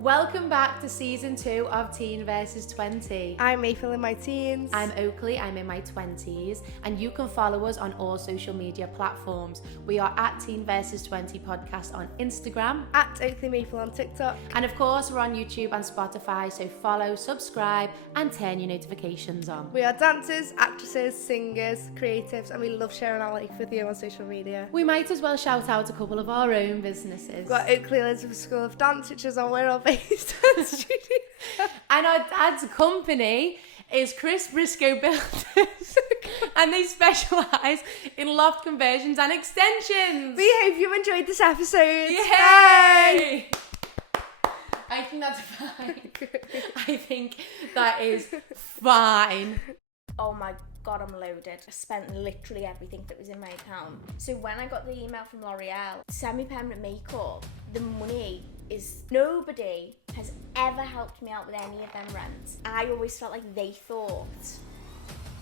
Welcome back to season 2 of Teen vs 20. I'm April in my teens. I'm Oakleigh, I'm in my 20s, and you can follow us on all social media platforms. We are at Teen vs 20 podcast on Instagram, at Oakleigh Maple on TikTok, and of course we're on YouTube and Spotify, so follow, subscribe, and turn your notifications on. We are dancers, actresses, singers, creatives, and we love sharing our life with you on social media. We might as well shout out a couple of our own businesses. We've got Oakleigh Elizabeth School of Dance, which is on where our based studio. And our dad's company is Chris Briscoe Builders, and they specialise in loft conversions and extensions. We hope you enjoyed this episode. Yay! Bye! I think that's fine. I think that is fine. Oh my god, I'm loaded. I spent literally everything that was in my account. So when I got the email from L'Oreal, semi-permanent makeup, the money is... Nobody has ever helped me out with any of them rents. I always felt like they thought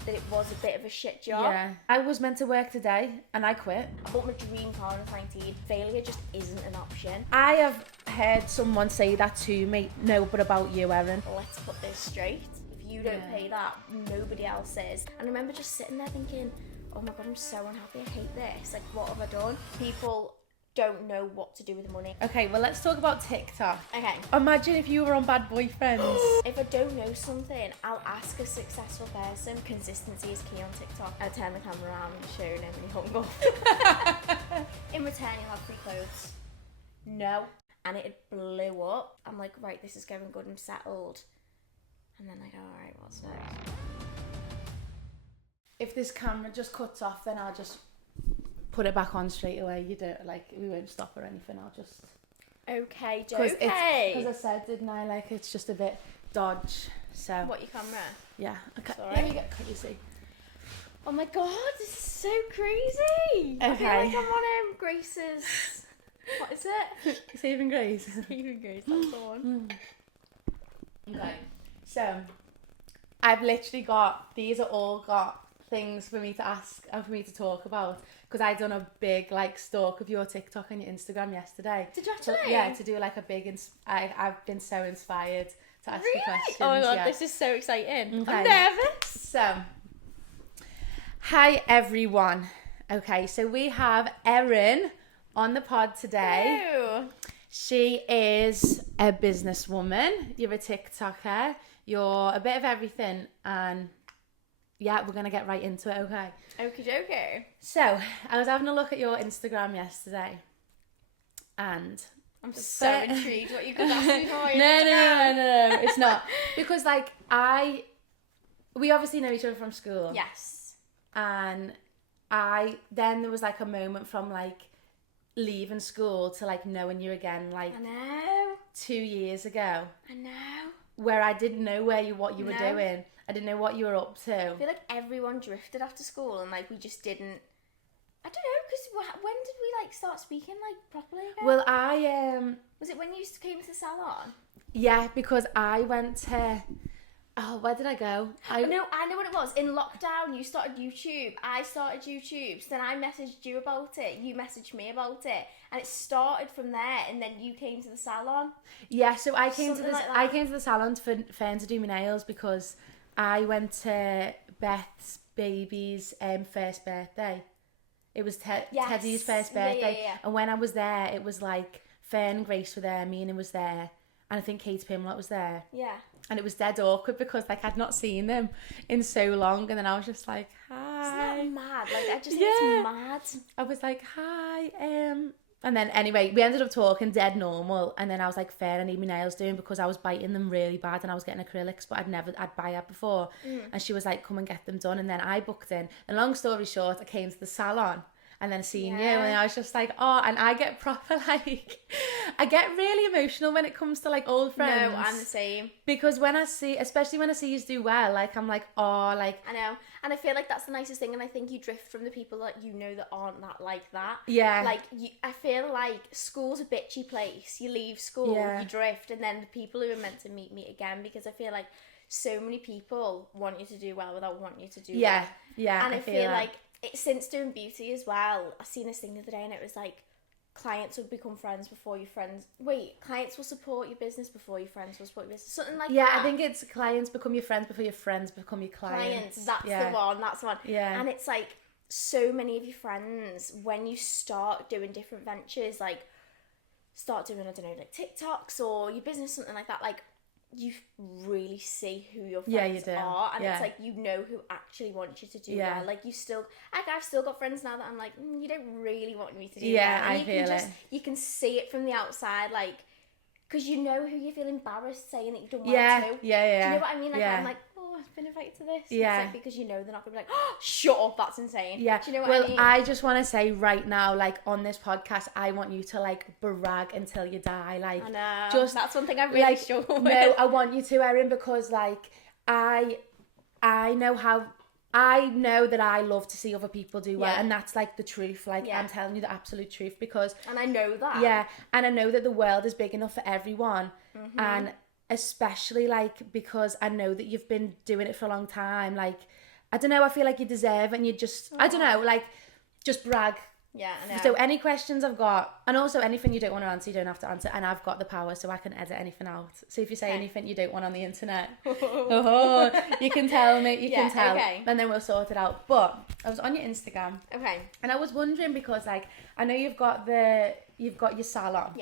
that it was a bit of a shit job. Yeah. I was meant to work today and I quit. I bought my dream car when I was 19. Failure just isn't an option. I have heard someone say that to me. No, but about you, Erin. Let's put this straight. If you don't pay that, nobody else is. And I remember just sitting there thinking, oh my god, I'm so unhappy, I hate this. Like, what have I done? People don't know what to do with the money. Okay, well, let's talk about TikTok. Okay. Imagine if you were on Bad Boyfriends. If I don't know something, I'll ask a successful person. Consistency is key on TikTok. I turn the camera around and show and then hung up. In return, you'll have free clothes. No. And it blew up. I'm like, right, this is going good, I'm settled. And then I go, alright, what's next? If this camera just cuts off, then I'll just put it back on straight away. You don't, like, we won't stop or anything. I'll just... Okay, Because okay. I said, didn't I, like, it's just a bit dodge, so... What, your camera? Yeah, okay. Sorry. Let me get, can you see? Oh my god, this is so crazy. I feel Okay. like I'm on Grace's... What is it? Saving Grace. Saving Grace, that's the one. Okay, so I've literally got, these are all got things for me to ask and for me to talk about, because I done a big like stalk of your TikTok and your Instagram yesterday. Did you So, actually? yeah, to do like a big, I've been so inspired to ask you questions. Oh my god, yeah. this is so exciting. Okay. I'm nervous. So, hi everyone. Okay, so we have Erin on the pod today. Ew. She is a businesswoman, you're a TikToker, you're a bit of everything, and yeah, we're going to get right into it, okay? Okie dokie. So, I was having a look at your Instagram yesterday, and... I'm so intrigued what you could ask me for. No, it's not. Because, like, we obviously know each other from school. Yes. And then there was, like, a moment from, like, leaving school to, like, knowing you again, like, I know. 2 years ago. I know. Where I didn't know what you were doing. I didn't know what you were up to. I feel like everyone drifted after school and like we just didn't. I don't know, because when did we like start speaking like properly again? Well, was it when you came to the salon? yeah, because I went to... Oh, where did I go? No, I know what it was. In lockdown, you started YouTube. I started YouTube. So then I messaged you about it. You messaged me about it. And it started from there. And then you came to the salon. Yeah, so I came Something like that. I came to the salon for Fern to do my nails because I went to Beth's baby's first birthday. It was Yes. Teddy's first Yeah, birthday. yeah. And when I was there, it was like Fern and Grace were there, Mina was there, and I think Kate Pimlott was there. Yeah. And it was dead awkward because like I'd not seen them in so long, and then I was just like, hi. Isn't that mad? Like, I just think it's mad. I was like, hi, and then anyway, we ended up talking dead normal, and then I was like, fair, I need my nails doing because I was biting them really bad and I was getting acrylics, but I'd buy it before. And she was like, come and get them done, and then I booked in. And long story short, I came to the salon and then seen you, and I was just like, oh, and I get proper like, I get really emotional when it comes to like old friends. No, I'm the same. Because when I see, especially when I see you do well, like I'm like, oh, like. I know, and I feel like that's the nicest thing, and I think you drift from the people that you know that aren't that like that. Yeah. Like, I feel like school's a bitchy place. You leave school, you drift, and then the people who are meant to meet again, because I feel like so many people want you to do well without wanting you to do well. Yeah, And I feel like, since doing beauty as well, I seen this thing the other day, and it was like, clients will become friends before your friends. Wait, clients will support your business before your friends will support your business. Something like that. Yeah, I think it's clients become your friends before your friends become your clients. That's yeah. the one. That's the one. Yeah. And it's like so many of your friends, when you start doing different ventures, like start doing, I don't know, like TikToks or your business, something like that, like you really see who your friends are, and it's like you know who actually wants you to do well. Like you still, like I've still got friends now that I'm like, you don't really want me to do well. And I feel it. You can see it from the outside, like, because you know who you feel embarrassed saying that you've done well too. Yeah. Do you know what I mean? Like I'm like, oh, I've been invited to this. Yeah. It's like, because you know they're not gonna be like, oh, shut up, that's insane. Yeah. Do you know what I mean? I just want to say right now, like on this podcast, I want you to like brag until you die. Like, I know. just that's one thing I really struggle with. No, I want you to, Erin, because like I know that I love to see other people do well, and that's like the truth. Like I'm telling you the absolute truth, because and I know that. Yeah, and I know that the world is big enough for everyone, and especially like because I know that you've been doing it for a long time. Like I don't know, I feel like you deserve it, and you just I don't know, like just brag. Yeah, I know. So any questions I've got, and also anything you don't want to answer, you don't have to answer, and I've got the power, so I can edit anything out. So if you say anything you don't want on the internet, you can tell me, you can tell, and then we'll sort it out. But I was on your Instagram, and I was wondering, because like I know you've got your salon,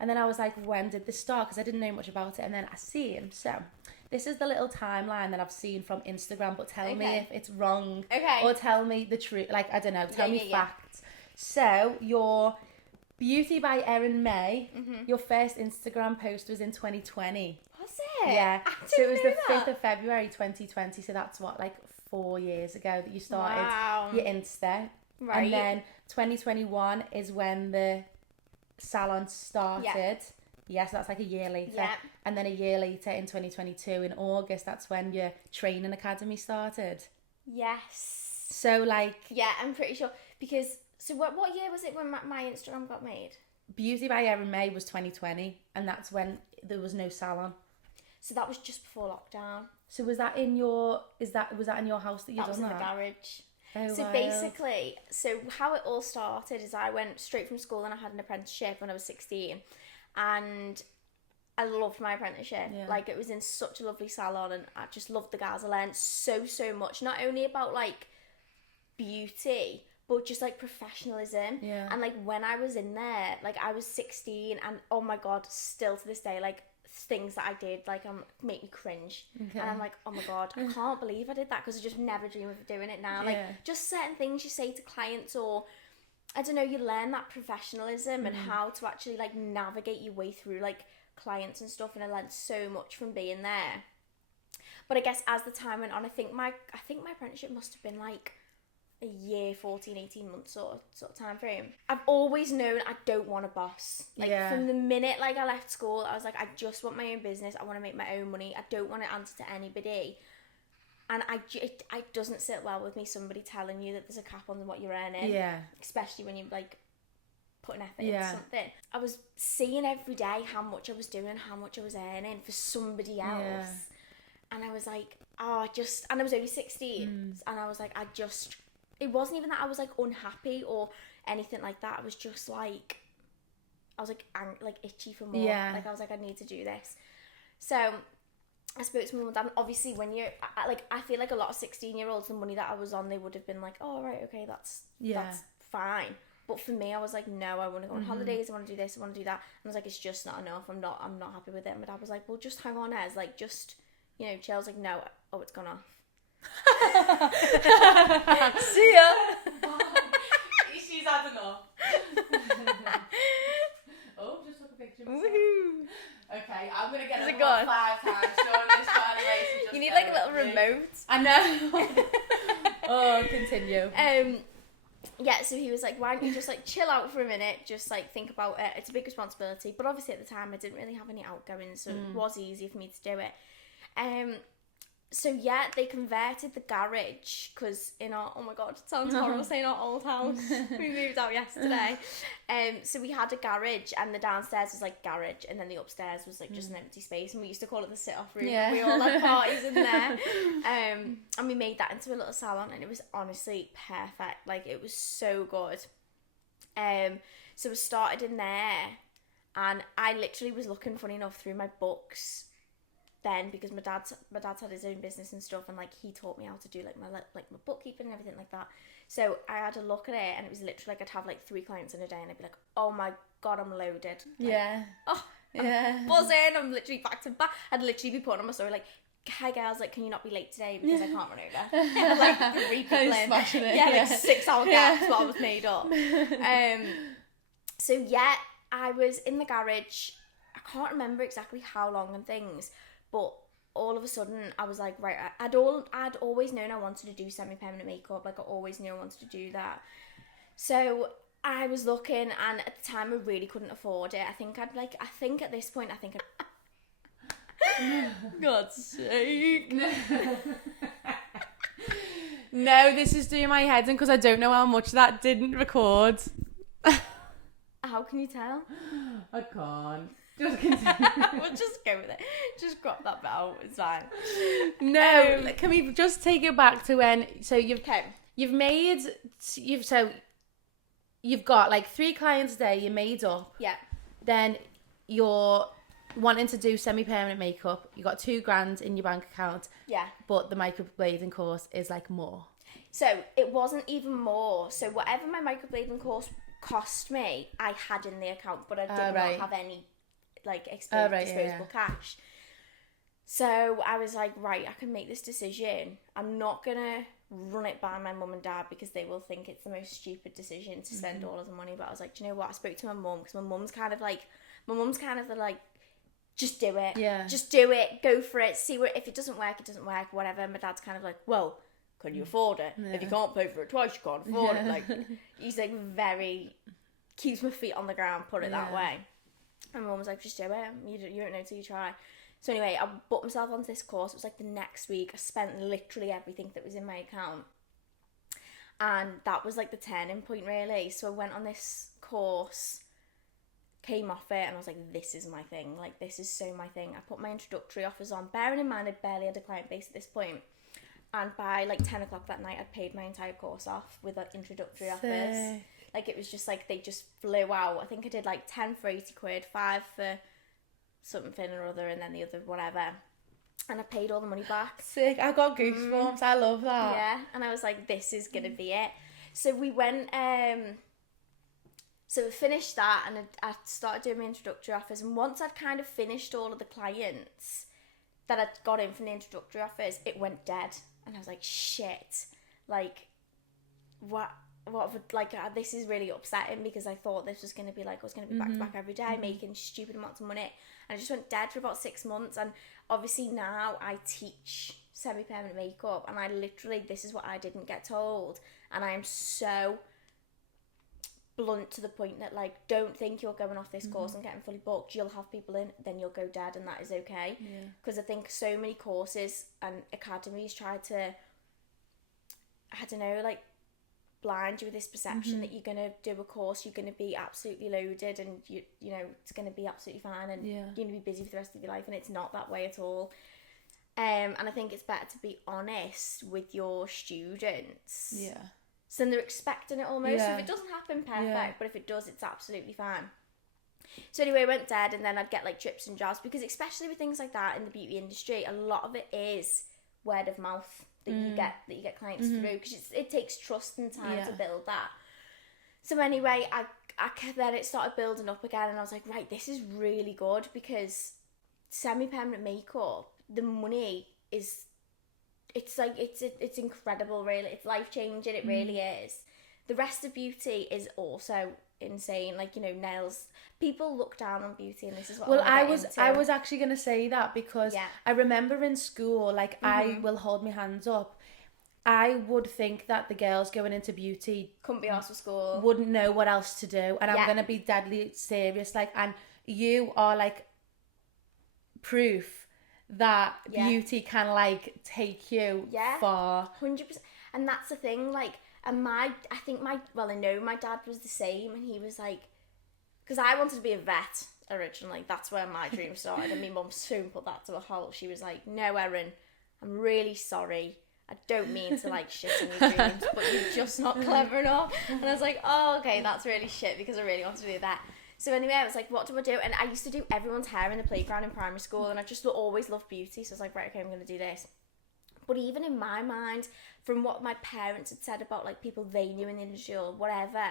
and then I was like, when did this start? Because I didn't know much about it, and then I seen, so this is the little timeline that I've seen from Instagram, but tell me if it's wrong, or tell me the truth, like I don't know, tell me facts. So your Beauty by Erin May, your first Instagram post was in 2020. Was it? Yeah. So it was the 5th of February 2020. So that's what, like 4 years ago that you started your Insta. Right. And then 2021 is when the salon started. Yeah, so that's like a year later. Yeah. And then a year later in 2022, in August, that's when your training academy started. Yes. So like... Yeah, I'm pretty sure. Because... So what year was it when my Instagram got made? Beauty by Erin May was 2020, and that's when there was no salon. So that was just before lockdown. So was that in your was that in your house that you done that? That was in the garage. Oh, so wild. Basically, so how it all started is I went straight from school and I had an apprenticeship when I was 16, and I loved my apprenticeship. Yeah. Like it was in such a lovely salon, and I just loved the guys. I learned so much, not only about like beauty, but just like professionalism. Yeah. And like when I was in there, like I was 16, and oh my god, still to this day, like things that I did like make me cringe. And I'm like, oh my god, I can't believe I did that, because I just never dream of doing it now. Like just certain things you say to clients, or I don't know, you learn that professionalism and how to actually like navigate your way through like clients and stuff, and I learned so much from being there. But I guess as the time went on, I think my apprenticeship must have been like a year, 18 months sort of time frame. I've always known I don't want a boss. Like from the minute like I left school, I was like, I just want my own business. I want to make my own money. I don't want to answer to anybody. And it doesn't sit well with me, somebody telling you that there's a cap on what you're earning. Yeah. Especially when you like put an effort into something. I was seeing every day how much I was doing, how much I was earning for somebody else. Yeah. And I was like, and I was only 16. And I was like, it wasn't even that I was like unhappy or anything like that. I was just like, I was like itchy for more. Yeah. Like I was like, I need to do this. So I spoke to my mum and dad. And obviously, when you're like, I feel like a lot of 16-year-olds, the money that I was on, they would have been like, oh right, okay, that's fine. But for me, I was like, no, I want to go on holidays. I want to do this. I want to do that. And I was like, it's just not enough. I'm not happy with it. And my dad was like, well, just hang on, Ez. Like, just chill. I was like, no. Oh, it's gone off. See ya. She's had enough. Oh, just took a picture. Woohoo! Okay, I'm gonna get it 5 times during this final race. You need like a little remote. I know. Oh, continue. Yeah, so he was like, why don't you just like chill out for a minute, just like think about it. It's a big responsibility, but obviously at the time I didn't really have any outgoings, so it was easy for me to do it. So yeah, they converted the garage, because in our, oh my god, it sounds horrible saying our old house, we moved out yesterday. So we had a garage, and the downstairs was like garage, and then the upstairs was like just an empty space, and we used to call it the sit-off room. Yeah. We all had parties in there. And we made that into a little salon, and it was honestly perfect. Like it was so good. So I started in there, and I literally was looking, funny enough, through my books then, because my dad's had his own business and stuff, and like he taught me how to do like my bookkeeping and everything like that. So I had a look at it, and it was literally like I'd have like 3 clients in a day, and I'd be like, oh my god, I'm loaded. Like, I'm buzzing. I'm literally back to back. I'd literally be putting on my story like, hi girls, like, can you not be late today because I can't run over? Like 3 people in. Smashing it. Like 6-hour gaps while I was made up. So yeah, I was in the garage. I can't remember exactly how long and things, but all of a sudden I was like, right, I'd always known I wanted to do semi-permanent makeup. Like I always knew I wanted to do that. So I was looking, and at the time I really couldn't afford it. I think at this point God's sake. No, this is doing my head in because I don't know how much that didn't record. How can you tell? I can't. Just continue. We'll just go with it. Just crop that bit out. It's fine. No, can we just take it back to when? So you've got like 3 clients a day. You're made up. Yeah. Then you're wanting to do semi-permanent makeup. You got $2,000 in your bank account. Yeah. But the microblading course is like more. So it wasn't even more. So whatever my microblading course cost me, I had in the account, but I did not have any like disposable cash. So I was like, right, I can make this decision. I'm not gonna run it by my mum and dad because they will think it's the most stupid decision to spend all of the money. But I was like, do you know what? I spoke to my mum because my mum's kind of the like, just do it. Yeah. Just do it. Go for it. See where, if it doesn't work, whatever. My dad's kind of like, well, can you afford it? Yeah. If you can't pay for it twice, you can't afford it. Like, he's like very, keeps my feet on the ground, put it that way. And my mum was like, just do it. You don't know till you try. So anyway, I booked myself onto this course. It was like the next week. I spent literally everything that was in my account. And that was like the turning point, really. So I went on this course, came off it, and I was like, this is my thing. Like, this is so my thing. I put my introductory offers on, bearing in mind I'd barely had a client base at this point. And by like 10 o'clock that night, I'd paid my entire course off with like introductory offers. Like, it was just like, they just flew out. I think I did like 10 for 80 quid, 5 for something or other, and then the other whatever. And I paid all the money back. Sick. I got goosebumps. I love that. Yeah. And I was like, this is going to be it. So we went, so we finished that, and I started doing my introductory offers. And once I'd kind of finished all of the clients that I'd got in from the introductory offers, it went dead. And I was like, shit. Like, what like, this is really upsetting, because I thought this was going to be like, I was going to be back to back every day, making stupid amounts of money. And I just went dead for about 6 months. And obviously now I teach semi-permanent makeup, and I literally, this is what I didn't get told. And I am so blunt to the point that, like, don't think you're going off this course and getting fully booked. You'll have people in, then you'll go dead, and that is okay. Because I think so many courses and academies try to, I don't know, like, blind you with this perception that you're going to do a course, you're going to be absolutely loaded, and you know, it's going to be absolutely fine, and you're going to be busy for the rest of your life, and it's not that way at all. And I think it's better to be honest with your students. So they're expecting it almost. So if it doesn't happen, perfect. But if it does, it's absolutely fine. So anyway, I went dead, and then I'd get like drips and jabs, because especially with things like that in the beauty industry, a lot of it is word of mouth that you get clients through, because it takes trust and time to build that. So anyway, I then it started building up again, and I was like, right, this is really good, because semi-permanent makeup, the money is, it's like, it's incredible, really. It's life-changing, it really is. The rest of beauty is also insane. Like, you know, nails, people look down on beauty, and this is what I was actually going to say that, because I remember in school, like, I will hold my hands up, I would think that the girls going into beauty couldn't be asked for school, wouldn't know what else to do, and I'm going to be deadly serious, like, and you are like proof that beauty can like take you far. 100%. And that's the thing, like, and I know my dad was the same, and he was like, because I wanted to be a vet originally, that's where my dream started, and my mum soon put that to a halt. She was like, no, Erin, I'm really sorry, I don't mean to like shit in your dreams, but you're just not clever enough. And I was like, oh, okay, that's really shit because I really want to do that. So anyway, I was like, what do I do? And I used to do everyone's hair in the playground in primary school, and I just always loved beauty. So I was like, right, okay, I'm going to do this. But even in my mind, from what my parents had said about like people they knew in the industry or whatever,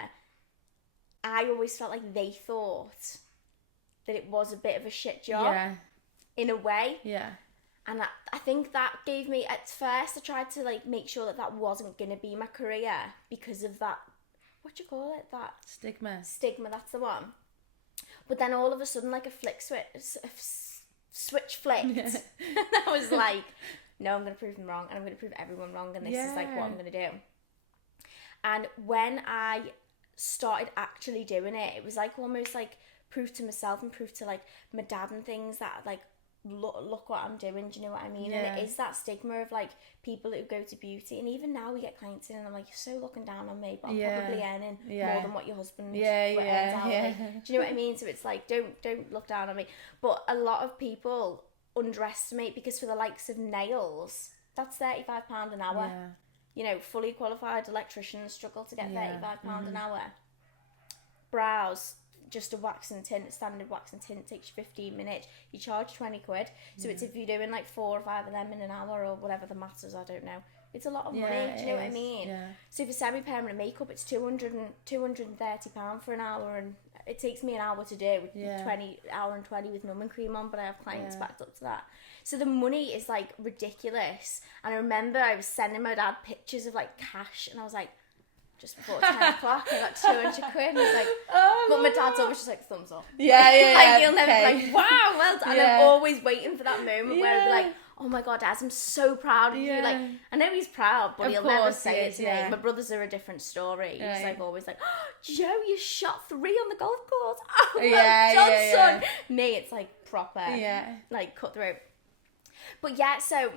I always felt like they thought that it was a bit of a shit job in a way. Yeah. And I think that gave me, at first I tried to like make sure that that wasn't going to be my career because of that, what do you call it? That Stigma, that's the one. But then all of a sudden like a switch flipped. And I was like, no, I'm going to prove them wrong, and I'm going to prove everyone wrong, and this is like what I'm going to do. And when I started actually doing it, it was like almost like proof to myself and proof to like my dad and things that like, look what I'm doing, do you know what I mean? And it is that stigma of like people who go to beauty, and even now we get clients in and I'm like, you're so looking down on me, but I'm probably earning more than what your husband earns out. Like, do you know what I mean? So it's like, don't look down on me. But a lot of people underestimate, because for the likes of nails, that's £35 an hour. You know, fully qualified electricians struggle to get £35 an hour. Brows, just a wax and tint, standard wax and tint takes you 15 minutes. You charge 20 quid. So it's if you're doing like 4 or 5 of them in an hour or whatever the maths is, I don't know. It's a lot of money, do you know what I mean? Yeah. So for semi-permanent makeup, it's £230 for an hour, and it takes me an hour to do, 20 with numbing cream on, but I have clients backed up to that. So the money is like ridiculous. And I remember I was sending my dad pictures of like cash, and I was like, just before 10 o'clock, I got 200 quid, and he's like, but my dad's always just like, thumbs up. Like, he'll never be like, wow, well done. And I'm always waiting for that moment where I'll be like, oh my God, Dad, I'm so proud of you. Like, I know he's proud, but he'll never say it to me. My brothers are a different story. He's like always like, oh, Joe, you shot 3 on the golf course. Oh, well done, son. Me, it's like proper, like cutthroat. But so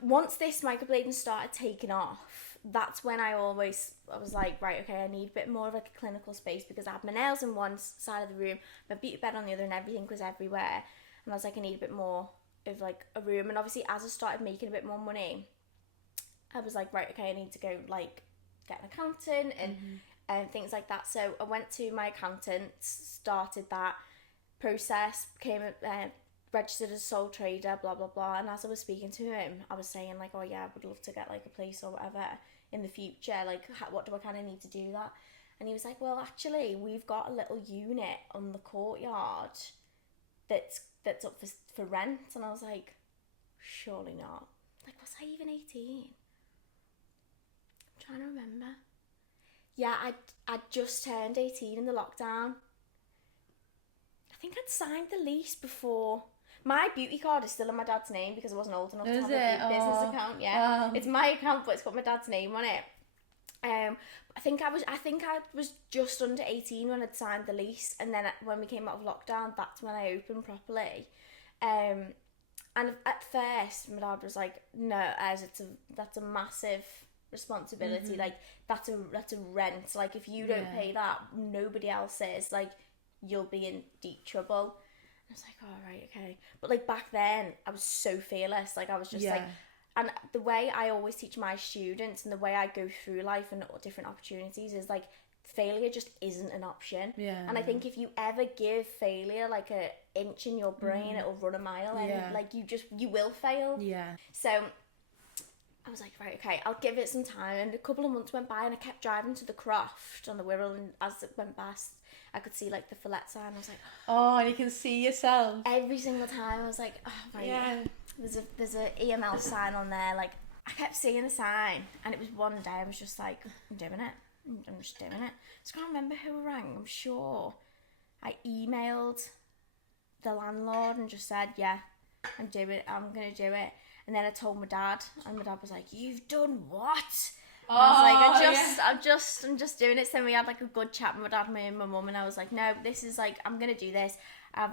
once this microblading started taking off, that's when I was like, right, okay, I need a bit more of like a clinical space, because I had my nails on one side of the room, my beauty bed on the other, and everything was everywhere. And I was like, I need a bit more of like a room. And obviously as I started making a bit more money, I was like, right, okay, I need to go like get an accountant and things like that. So I went to my accountant, started that process, became registered as a sole trader, blah blah blah. And as I was speaking to him, I was saying like, oh yeah, I would love to get like a place or whatever in the future, like what do I kind of need to do that? And he was like, well, actually we've got a little unit on the courtyard that's up for rent. And I was like, surely not. Like, was I even 18? I'm trying to remember. Yeah, I just turned 18 in the lockdown. I think I'd signed the lease before. My beauty card is still in my dad's name because I wasn't old enough to have a business account. It's my account, but it's got my dad's name on it. I think I was just under 18 when I'd signed the lease, and then when we came out of lockdown, that's when I opened properly. And at first, my dad was like, "No, that's a massive responsibility. Like that's a rent. Like if you don't pay that, nobody else is. Like you'll be in deep trouble." I was like, oh, right, okay. But like back then, I was so fearless. Like I was just like, and the way I always teach my students and the way I go through life and different opportunities is like, failure just isn't an option. And I think if you ever give failure like an inch in your brain, it'll run a mile, and like you will fail. So I was like, right, okay, I'll give it some time. And a couple of months went by, and I kept driving to the Croft on the Wirral, and as it went past, I could see like the fillet sign. I was like, oh, and you can see yourself every single time. I was like, oh right, there's a EML sign on there. Like I kept seeing the sign, and it was one day I was just like, I'm doing it. I'm just doing it. I just can't remember who I rang. I'm sure I emailed the landlord and just said, yeah, I'm gonna do it. And then I told my dad, and my dad was like, "You've done what?" And I was like, I'm just doing it. So we had like a good chat with my dad, me and my mum, and I was like, no, this is like, I'm gonna do this. I've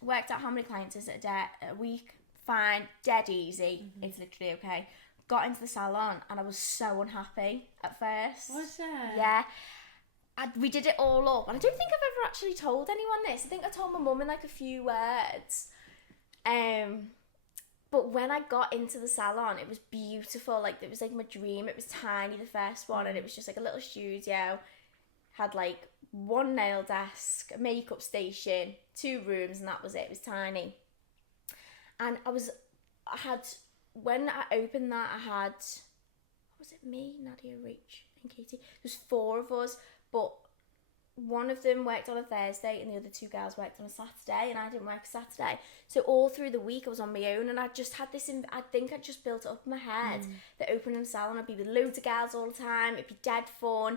worked out how many clients is it a week. Fine, dead easy. It's literally okay. Got into the salon, and I was so unhappy at first. Was there? Yeah. We did it all up, and I don't think I've ever actually told anyone this. I think I told my mum in like a few words. But when I got into the salon, it was beautiful. Like, it was like my dream. It was tiny, the first one, and it was just like a little studio. Had like one nail desk, a makeup station, 2 rooms, and that was it. It was tiny. And when I opened that, I had, was it me, Nadia, Rach, and Katie? There was 4 of us, but one of them worked on a Thursday and the other 2 girls worked on a Saturday, and I didn't work Saturday. So all through the week I was on my own, and I just had this, I think I just built it up in my head that opening a salon, I'd be with loads of girls all the time, it'd be dead fun,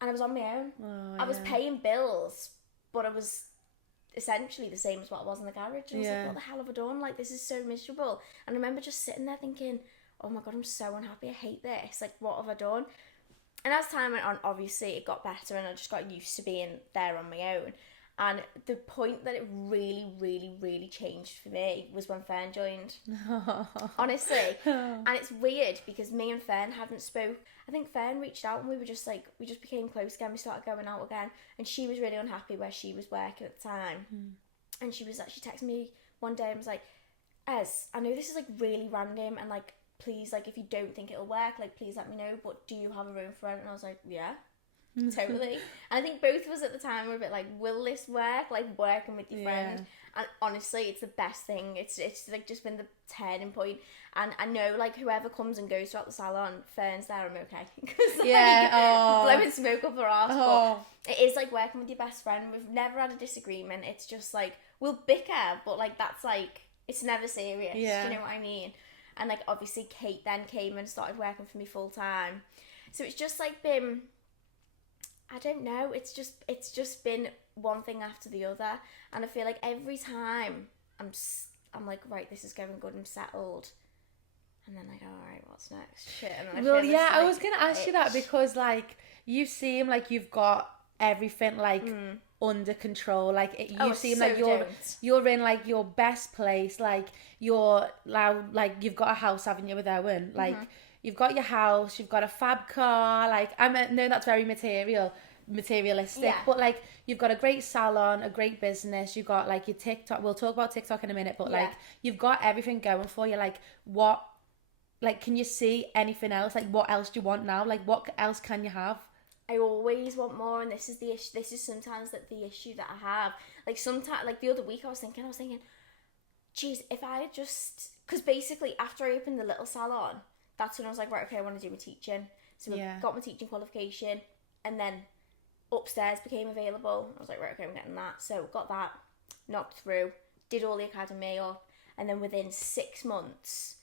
and I was on my own. I was paying bills, but I was essentially the same as what I was in the garage, and I was like, what the hell have I done? Like, this is so miserable. And I remember just sitting there thinking, oh my god, I'm so unhappy, I hate this, like, what have I done? And as time went on, obviously it got better, and I just got used to being there on my own. And the point that it really, really, really changed for me was when Fern joined. Honestly. And it's weird because me and Fern hadn't spoke. I think Fern reached out and we just became close again. We started going out again. And she was really unhappy where she was working at the time. And she texted me one day and was like, Ez, I know this is like really random, and like, please, like, if you don't think it'll work, like, please let me know, but do you have a room for rent? And I was like, yeah, totally. And I think both of us at the time were a bit like, will this work? Like, working with your friend. And honestly, it's the best thing. It's like just been the turning point. And I know, like, whoever comes and goes throughout the salon, Fern's there, I'm okay. Because, like, blowing smoke up her arse. But it is like working with your best friend. We've never had a disagreement. It's just like, we'll bicker, but like, that's like, it's never serious. Do you know what I mean? And like, obviously Kate then came and started working for me full time. So it's just like been, I don't know, it's just been one thing after the other. And I feel like every time I'm like, right, this is going good, I'm settled. And then I go, all right, what's next? Shit. And then I was going to ask you that because like, you seem like you've got everything like under control. Like you seem like you're in like your best place. Like you're loud, like you've got a house, haven't you, with Owen? Like you've got your house, you've got a fab car. Like I know that's very materialistic, but like you've got a great salon, a great business. You've got like your TikTok. We'll talk about TikTok in a minute, but like you've got everything going for you. Like what? Like, can you see anything else? Like, what else do you want now? Like, what else can you have? I always want more, and this is the issue. This is sometimes the issue that I have. Like sometimes, like the other week, I was thinking, geez, if I had just, because basically after I opened the little salon, that's when I was like, right, okay, I want to do my teaching. So I got my teaching qualification, and then upstairs became available. I was like, right, okay, I'm getting that. So got that, knocked through, did all the academy up, and then within 6 months,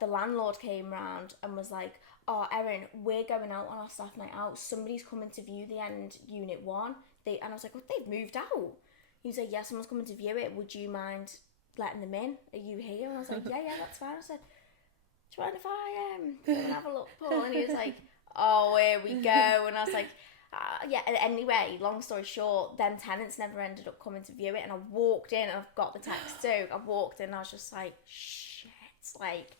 the landlord came round and was like, oh, Erin, we're going out on our staff night out. Somebody's coming to view the end unit 1. And I was like, well, they've moved out. He was like, yeah, someone's coming to view it. Would you mind letting them in? Are you here? And I was like, yeah, that's fine. I said, do you mind if I go and have a look, Paul? And he was like, oh, here we go. And I was like, yeah. And anyway, long story short, them tenants never ended up coming to view it. And I walked in, and I've got the text too. I walked in, and I was just like, shit, like,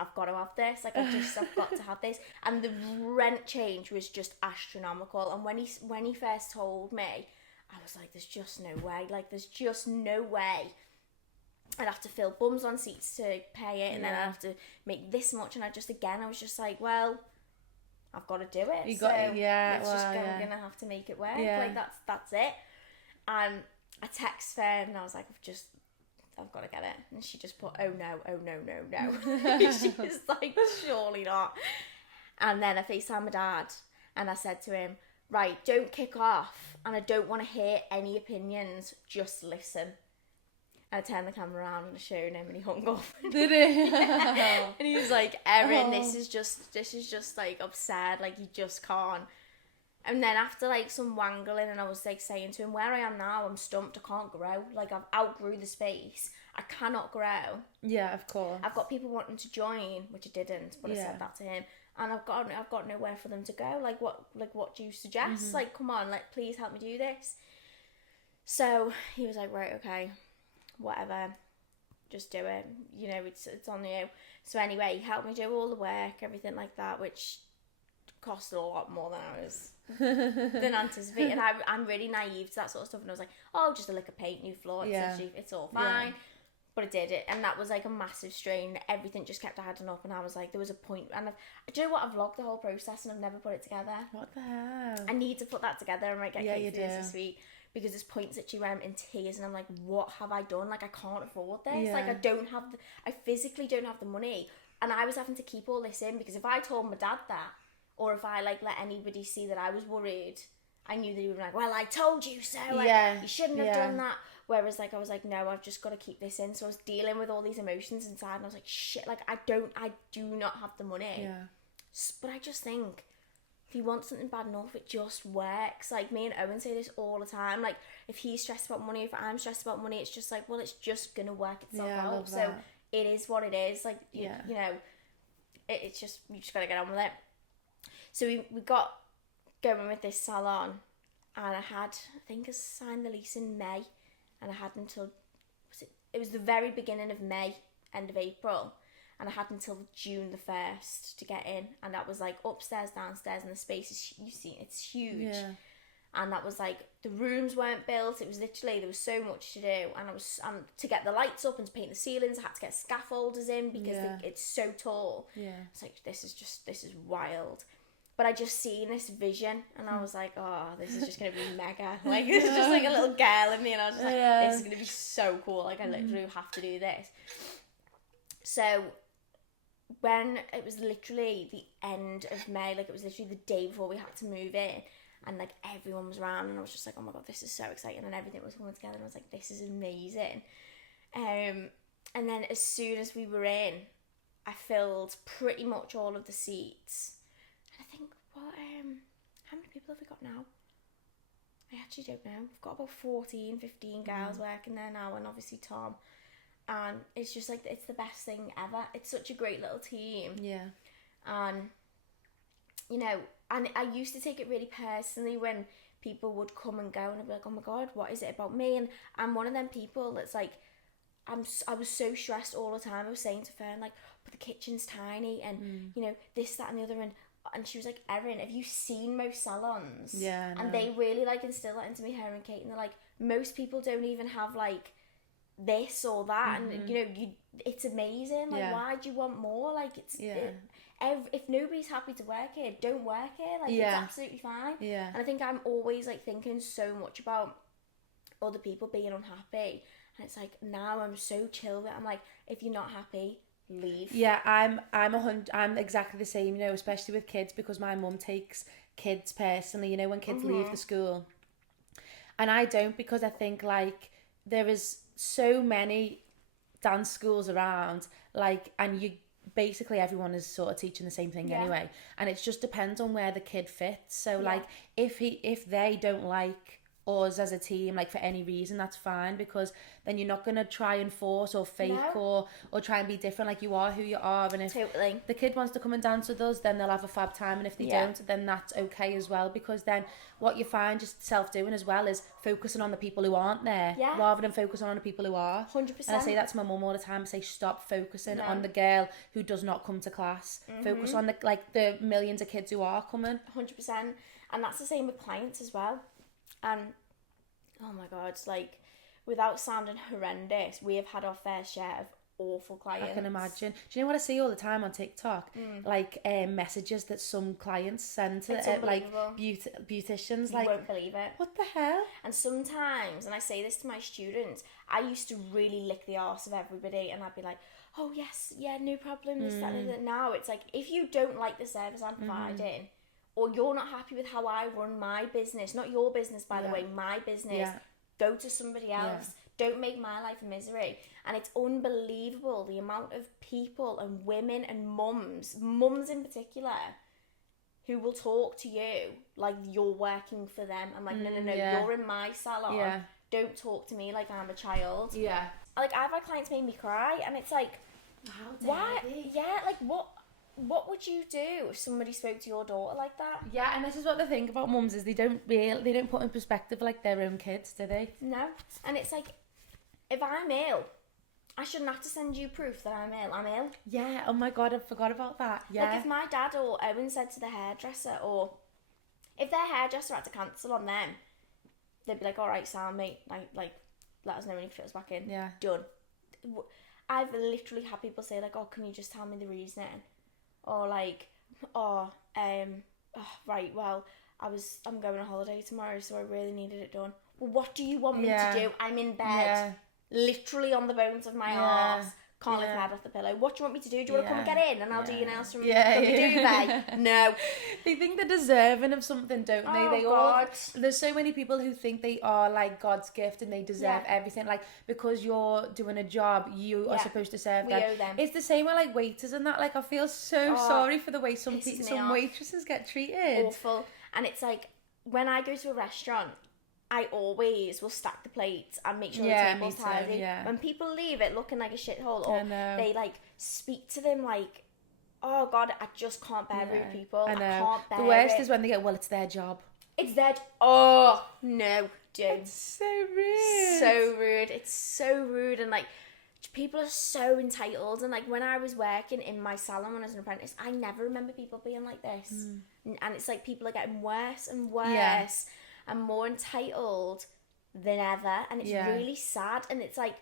I've got to have this. Like, I've got to have this. And the rent change was just astronomical. And when he first told me, I was like, there's just no way. Like, there's just no way. I'd have to fill bums on seats to pay it, and then I'd have to make this much. And I was just like, well, I've got to do it. I'm gonna have to make it work. Like, that's it. And I text her, and I was like, I've got to get it. And she just put, oh no. She was like, surely not. And then I FaceTimed my dad, and I said to him, right, don't kick off, and I don't want to hear any opinions, just listen. And I turned the camera around and I showed him, and he hung up. Did he? And he was like, Erin, this is just like absurd, like you just can't. And then after like some wangling, and I was like saying to him, where I am now, I'm stumped, I can't grow. Like, I've outgrew the space. I cannot grow. Yeah, of course. I've got people wanting to join, which I didn't, but I said that to him. And I've got nowhere for them to go. Like what do you suggest? Like, come on, like, please help me do this. So he was like, right, okay, whatever, just do it. You know, it's on you. So anyway, he helped me do all the work, everything like that, which cost a lot more than I was than anticipated. And I'm really naive to that sort of stuff, and I was like, oh, just a lick of paint, new floor, it's all fine. But I did it, and that was like a massive strain. Everything just kept adding up, and I was like, there was a point, and do you know what? I've vlogged the whole process, and I've never put it together. What the hell? I need to put that together. I might get Yeah, Kate you to do this do. this week, because there's points literally where I'm in tears, and I'm like, what have I done? Like, I can't afford this. Yeah. Like, I physically don't have the money, and I was having to keep all this in, because if I told my dad that, or if I like let anybody see that I was worried, I knew that he would be like, well, I told you so. Like, Yeah. you shouldn't have Yeah. done that. Whereas, like, I was like, no, I've just got to keep this in. So I was dealing with all these emotions inside, and I was like, shit, like, I do not have the money. Yeah. But I just think, if you want something bad enough, it just works. Like, me and Owen say this all the time. Like, if he's stressed about money, if I'm stressed about money, it's just like, well, it's just going to work itself Yeah, I out. love So that. it is what it is. Like, you know, it's just, you just got to get on with it. So we got going with this salon, and I think I signed the lease in May, and I had until, it was the very beginning of May, end of April, and I had until June the 1st to get in, and that was like upstairs, downstairs, and the space is, you see, it's huge. Yeah. And that was like, the rooms weren't built, it was literally, there was so much to do, and to get the lights up and to paint the ceilings, I had to get scaffolders in, because it's so tall. Yeah. It's like, this is wild. But I just seen this vision, and I was like, oh, this is just going to be mega. Like, this is just like a little girl in me, and I was just like, this is going to be so cool. Like, I literally have to do this. So, when it was literally the end of May, like, it was literally the day before we had to move in, and, like, everyone was around, and I was just like, oh my God, this is so exciting, and everything was coming together, and I was like, this is amazing. And then as soon as we were in, I filled pretty much all of the seats. I think, how many people have we got now? I actually don't know. We've got about 14, 15 girls working there now, and obviously Tom. And it's just like, it's the best thing ever. It's such a great little team. Yeah. And, you know, and I used to take it really personally when people would come and go, and I'd be like, oh my God, what is it about me? And I'm one of them people that's like, I was so stressed all the time. I was saying to Fern, like, but the kitchen's tiny, and, you know, this, that, and the other, and she was like, Erin, have you seen most salons? Yeah, I know. And they really, like, instill that into me, her and Kate, and they're like, most people don't even have, like, this or that, and, you know, it's amazing. Like, why do you want more? Like, it's, if nobody's happy to work here, don't work here. Like, it's absolutely fine. Yeah. And I think I'm always, like, thinking so much about other people being unhappy, and it's like, now I'm so chill that I'm like, if you're not happy, leave. Yeah, I'm exactly the same, you know, especially with kids, because my mum takes kids personally, you know, when kids leave the school. And I don't, because I think, like, there is so many dance schools around, like, and you basically everyone is sort of teaching the same thing anyway, and it just depends on where the kid fits. So like, if they don't like us as a team, like, for any reason, that's fine, because then you're not going to try and force or fake or try and be different. Like, you are who you are, and if the kid wants to come and dance with us, then they'll have a fab time, and if they don't, then that's okay as well, because then what you find just self-doing as well is focusing on the people who aren't there rather than focusing on the people who are. 100%. And I say that to my mum all the time. I say, stop focusing on the girl who does not come to class. Focus on the millions of kids who are coming. 100%. And that's the same with clients as well. And oh my God, like, without sounding horrendous, we have had our fair share of awful clients. I can imagine. Do you know what I see all the time on TikTok? Like, messages that some clients send to like beauticians. Like, you won't believe it. What the hell? And sometimes, and I say this to my students, I used to really lick the arse of everybody, and I'd be like, oh yes, yeah, no problem, this, that, and that. Now it's like, if you don't like the service I'm providing, or you're not happy with how I run my business, not your business, by the way, my business, go to somebody else. Don't make my life a misery. And it's unbelievable the amount of people and women and mums in particular, who will talk to you like you're working for them. I'm like, no, you're in my salon. Don't talk to me like I'm a child. Like, I've had clients make me cry, and it's like, why? Yeah, like, what would you do if somebody spoke to your daughter like that? Yeah, and this is what they think about mums, is they don't put in perspective like their own kids, do they? No. And it's like, if I'm ill, I shouldn't have to send you proof that I'm ill. I'm ill. Yeah, oh my God, I forgot about that. Yeah. Like, if my dad or Owen said to the hairdresser, or if their hairdresser had to cancel on them, they'd be like, all right, Sam, mate, like let us know when you can fit us back in. Yeah. Done. I've literally had people say like, oh, can you just tell me the reasoning? Or like, right, well, I'm going on holiday tomorrow, so I really needed it done. Well, what do you want me to do? I'm in bed, literally on the bones of my arse. Can't lift my head off the pillow. What do you want me to do? Do you want to come and get in and I'll do your nails from the duvet? No. They think they're deserving of something, don't they? Oh, They God. There's so many people who think they are like God's gift and they deserve everything. Like, because you're doing a job, you are supposed to serve them. We owe them. It's the same with like waiters and that. Like, I feel so sorry for the way some waitresses get treated. Awful. And it's like, when I go to a restaurant, I always will stack the plates and make sure the table's tidy. When people leave it looking like a shithole, or they like speak to them like, oh God, I just can't bear rude people. I can't bear the worst it. is when they go, well, it's their job. It's their oh no, dude. It's so rude. So rude. It's so rude, and like people are so entitled. And like when I was working in my salon when I was an apprentice, I never remember people being like this. And it's like people are getting worse and worse. And more entitled than ever, and it's really sad. And it's like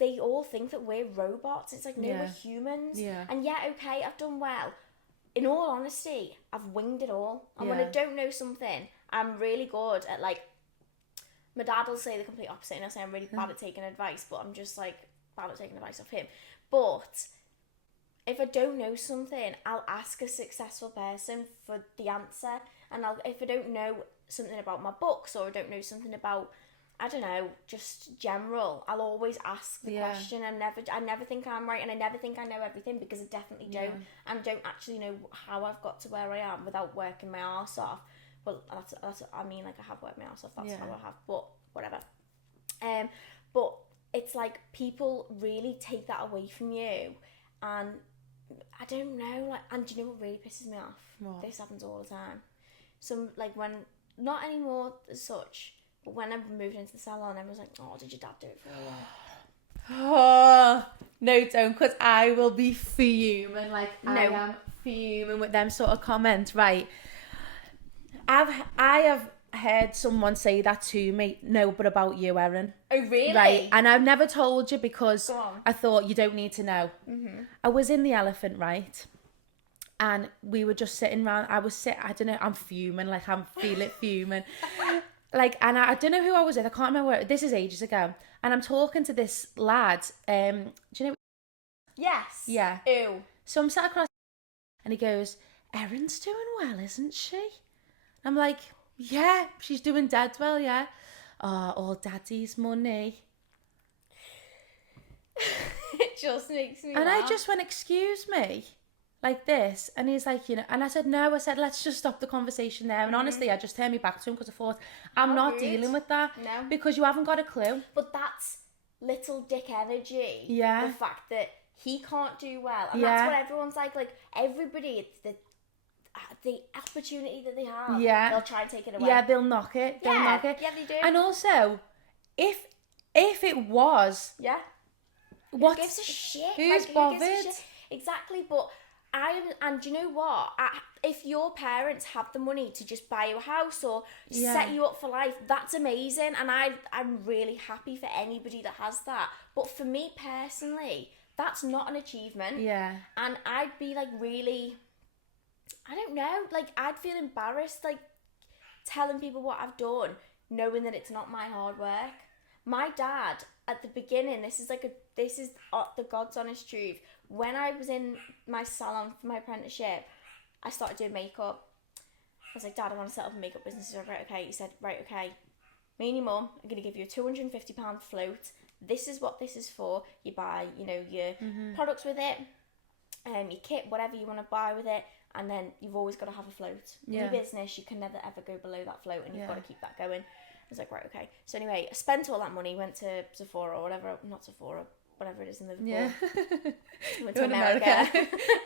they all think that we're robots. It's like, no, we're humans. And okay, I've done well. In all honesty, I've winged it all. And when I don't know something, I'm really good at like. My dad will say the complete opposite, and he'll say I'm really bad at taking advice, but I'm just like bad at taking advice off him. But if I don't know something, I'll ask a successful person for the answer. And if I don't know something about my books, or I don't know something about, I don't know, just general, I'll always ask the question. I never think I'm right, and I never think I know everything, because I definitely don't. And I don't actually know how I've got to where I am without working my arse off. Well, that's I mean, like, I have worked my arse off, that's how I have, but whatever. But it's like people really take that away from you, and I don't know, like, and do you know what really pisses me off? What? This happens all the time. Some, like, when, not anymore as such, but when I moved into the salon, everyone's like, oh, did your dad do it for you? Oh, no, don't, because I will be fuming. Like, I am fuming with them sort of comments, right? I have heard someone say that to me. No, but about you, Erin. Oh, really? Right, and I've never told you because Go on. I thought you don't need to know. I was in the Elephant, right? And we were just sitting around. I don't know, I'm fuming, like I'm feeling fuming. Like, and I don't know who I was with. I can't remember. This is ages ago. And I'm talking to this lad. Do you know? Yes. Yeah. Ew. So I'm sat across, and he goes, Erin's doing well, isn't she? I'm like, yeah, she's doing dead well, yeah. Oh, all daddy's money. It just makes me And laugh. I just went, excuse me, like this. And he's like, you know, and I said, no, let's just stop the conversation there. And honestly, I just turned me back to him because I thought, I'm not dealing with that. No. Because you haven't got a clue. But that's little dick energy. Yeah. The fact that he can't do well. And that's what everyone's like everybody, it's the opportunity that they have, they'll try and take it away. Yeah, they'll knock it. They'll knock it. Yeah, they do. And also, if it was... Yeah. What? Who gives a shit? Who's Who bothered? gives a shit? Exactly, but and do you know what? If your parents have the money to just buy you a house or set you up for life, that's amazing, and I'm really happy for anybody that has that. But for me personally, that's not an achievement. Yeah. And I'd be like really, I don't know, like I'd feel embarrassed like telling people what I've done, knowing that it's not my hard work. My dad, at the beginning, this is the God's honest truth. When I was in my salon for my apprenticeship, I started doing makeup. I was like, Dad, I want to set up a makeup business. He said, right, okay. He said, right, okay. Me and your mum are going to give you a £250 float. This is what this is for. You buy, you know, your products with it, your kit, whatever you want to buy with it, and then you've always got to have a float. In your business, you can never ever go below that float, and you've got to keep that going. I was like, right, okay. So anyway, I spent all that money, went to Sephora or whatever, not Sephora, whatever it is in Liverpool. Yeah. Went to America.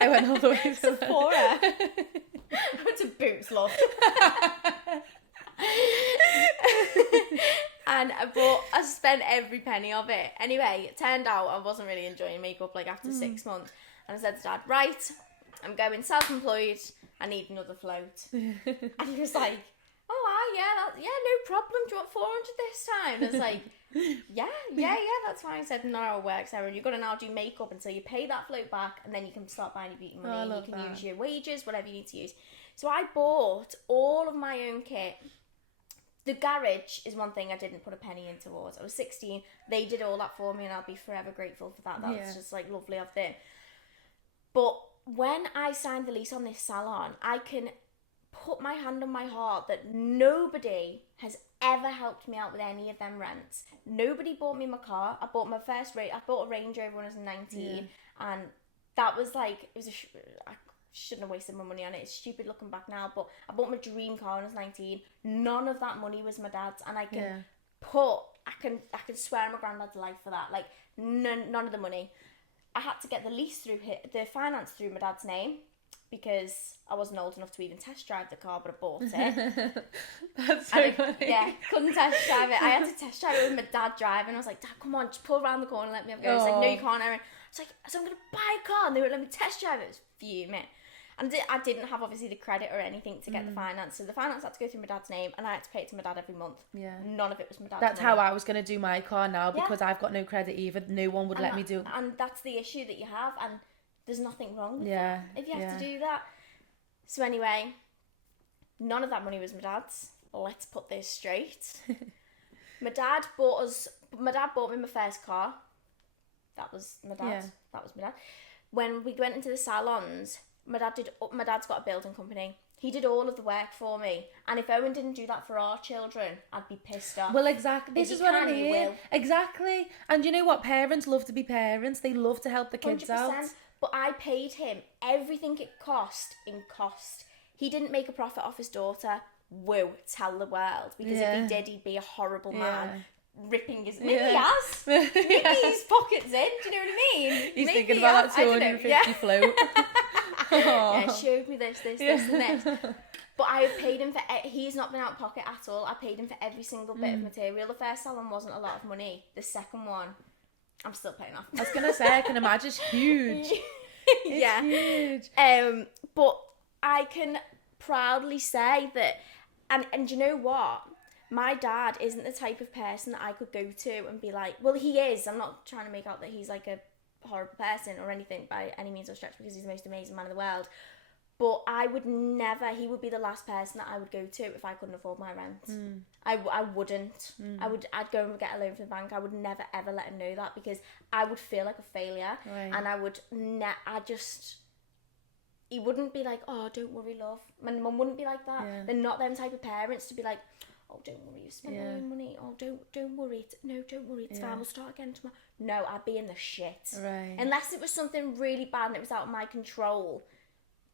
I went all the way to Sephora. I went to Boots, love. And I spent every penny of it. Anyway, it turned out I wasn't really enjoying makeup like after 6 months. And I said to Dad, right, I'm going self-employed. I need another float. And he was like, oh, yeah, no problem. Do you want 400 this time? And I was like, yeah, that's fine. I said, no, how it works, Erin. You've got to now do makeup until you pay that float back, and then you can start buying your beauty money. I And you love can that. use your wages, whatever you need to use. So I bought all of my own kit. The garage is one thing I didn't put a penny in towards. I was 16. They did all that for me, and I'll be forever grateful for that. That's just like lovely of them. But when I signed the lease on this salon, I can put my hand on my heart that nobody has ever helped me out with any of them rents. Nobody bought me my car. I bought my first I bought a Range Rover when I was 19, and that was like, it was I shouldn't have wasted my money on it. It's stupid looking back now, but I bought my dream car when I was 19. None of that money was my dad's, and I can I can swear on my granddad's life for that. Like none of the money. I had to get the lease through the finance through my dad's name, because I wasn't old enough to even test drive the car, but I bought it. That's so funny. Yeah, couldn't test drive it. I had to test drive it with my dad driving. I was like, Dad, come on, just pull around the corner and let me have a go. He's like, no, you can't, Erin. I was like, so I'm going to buy a car, and they wouldn't let me test drive it. It was fuming. And I didn't have, obviously, the credit or anything to get the finance. So the finance had to go through my dad's name, and I had to pay it to my dad every month. Yeah. None of it was my dad's That's money. how I was going to do my car now, because I've got no credit either. No one would let me do it. And that's the issue that you have, and there's nothing wrong with Yeah, that if you have to do that. So anyway, none of that money was my dad's. Let's put this straight. My dad bought me my first car. That was my dad. Yeah. That was my dad. When we went into the salons, my dad's got a building company. He did all of the work for me. And if Owen didn't do that for our children, I'd be pissed off. Well, exactly. This is what I mean. Will. Exactly. And you know what? Parents love to be parents. They love to help the kids 100%. out. But I paid him everything it cost in cost. He didn't make a profit off his daughter. Whoa, tell the world. Because if he did, he'd be a horrible man. Ripping his... Maybe he has. Maybe his pockets in. Do you know what I mean? He's Maybe thinking about that 250 float. Yeah, showed me this, and this. But I paid him for... He's not been out of pocket at all. I paid him for every single bit of material. The first salon wasn't a lot of money. The second one, I'm still paying off. I was going to say, I can imagine it's huge. Yeah. It's huge. But I can proudly say that... And you know what? My dad isn't the type of person that I could go to and be like... Well, he is. I'm not trying to make out that he's like a horrible person or anything by any means or stretch, because he's the most amazing man in the world. But I would never... He would be the last person that I would go to if I couldn't afford my rent. I wouldn't. I'd go and get a loan from the bank. I would never, ever let him know that, because I would feel like a failure. Right. And I would... He wouldn't be like, oh, don't worry, love. My mum wouldn't be like that. Yeah. They're not them type of parents to be like, oh, don't worry, you spent all your money. Oh, don't worry. Don't worry, it's fine. We'll start again tomorrow. No, I'd be in the shit. Right. Unless it was something really bad and it was out of my control,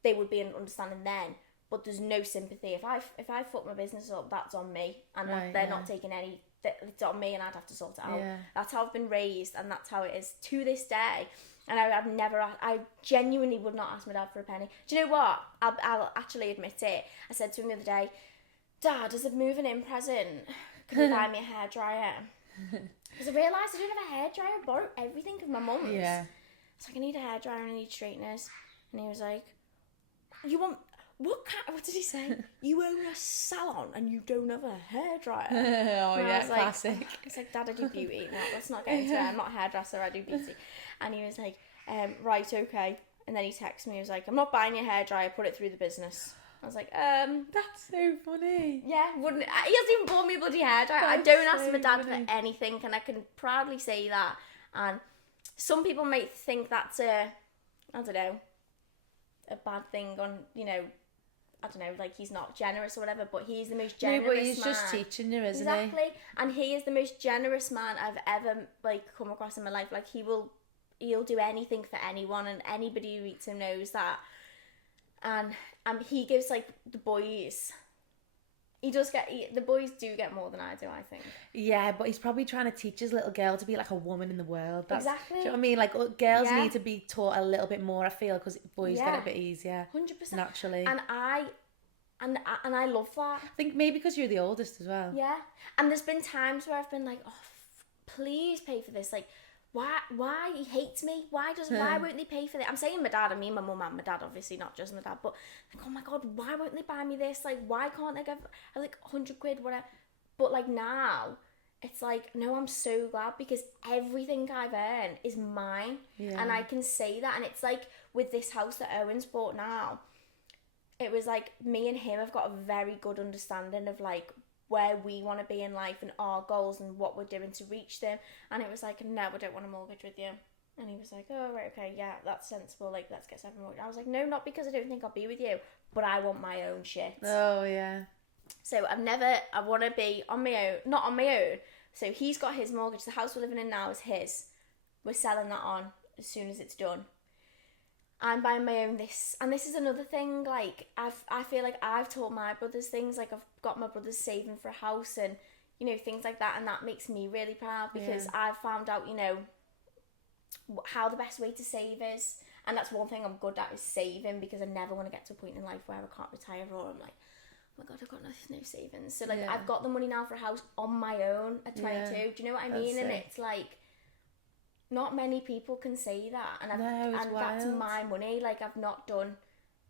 they would be understanding then. But there's no sympathy. If I fuck my business up, that's on me, and they're not taking any. It's on me, and I'd have to sort it out. Yeah. That's how I've been raised, and that's how it is to this day. And I genuinely would not ask my dad for a penny. Do you know what? I'll actually admit it. I said to him the other day, Dad, as a moving in present, can you buy me a hairdryer? Because I realised I don't have a hairdryer. I borrow everything of my mum's. Yeah. It's like, I need a hairdryer and I need straighteners. And he was like, you want... What did he say? You own a salon and you don't have a hairdryer. Oh, And yeah, I was like, classic. It's like, Dad, I do beauty. No, let's not get into it. I'm not a hairdresser, I do beauty. And he was like, right, okay. And then he texted me, he was like, I'm not buying your hairdryer, put it through the business. I was like, That's so funny. yeah, wouldn't... He hasn't even bought me a bloody hairdryer. I That's don't ask so my dad funny. for anything, and I can proudly say that. And some people might think that's a bad thing on, I don't know, like he's not generous or whatever, but he's the most generous No, but he's man. just teaching you, isn't Exactly. And he is the most generous man I've ever come across in my life. Like he'll do anything for anyone, and anybody who meets him knows that. And he gives the boys. The boys do get more than I do, I think. Yeah, but he's probably trying to teach his little girl to be like a woman in the world. Exactly. Do you know what I mean? Like girls Yeah. need to be taught a little bit more, I feel, because boys get it a bit easier 100%. naturally. And I love that. I think maybe because you're the oldest as well. Yeah. And there's been times where I've been like, oh, please pay for this. Like, why he hates me? Why won't they pay for it? I'm saying my dad, I mean my mum and my dad, obviously, not just my dad, but like, oh my God, why won't they buy me this? Like, why can't they give like 100 quid, whatever? But like now, it's like, no, I'm so glad because everything I've earned is mine. Yeah. And I can say that. And it's like with this house that Owen's bought now, it was like me and him have got a very good understanding of like where we want to be in life and our goals and what we're doing to reach them. And it was like, no, I don't want a mortgage with you. And he was like, oh, right, okay, yeah, that's sensible. Like, let's get 7 mortgage. I was like, no, not because I don't think I'll be with you, but I want my own shit. Oh, yeah. So I want to be on my own, not on my own. So he's got his mortgage. The house we're living in now is his. We're selling that on as soon as it's done. I'm buying my own this. And this is another thing, like, I feel like I've taught my brothers things. Like, I've got my brothers saving for a house and, you know, things like that. And that makes me really proud because I've found out, you know, how the best way to save is. And that's one thing I'm good at is saving because I never want to get to a point in life where I can't retire or I'm like, oh my god, I've got no savings. So like I've got the money now for a house on my own at 22. Do you know what I mean? And it's like not many people can say that. And that's my money. Like I've not done,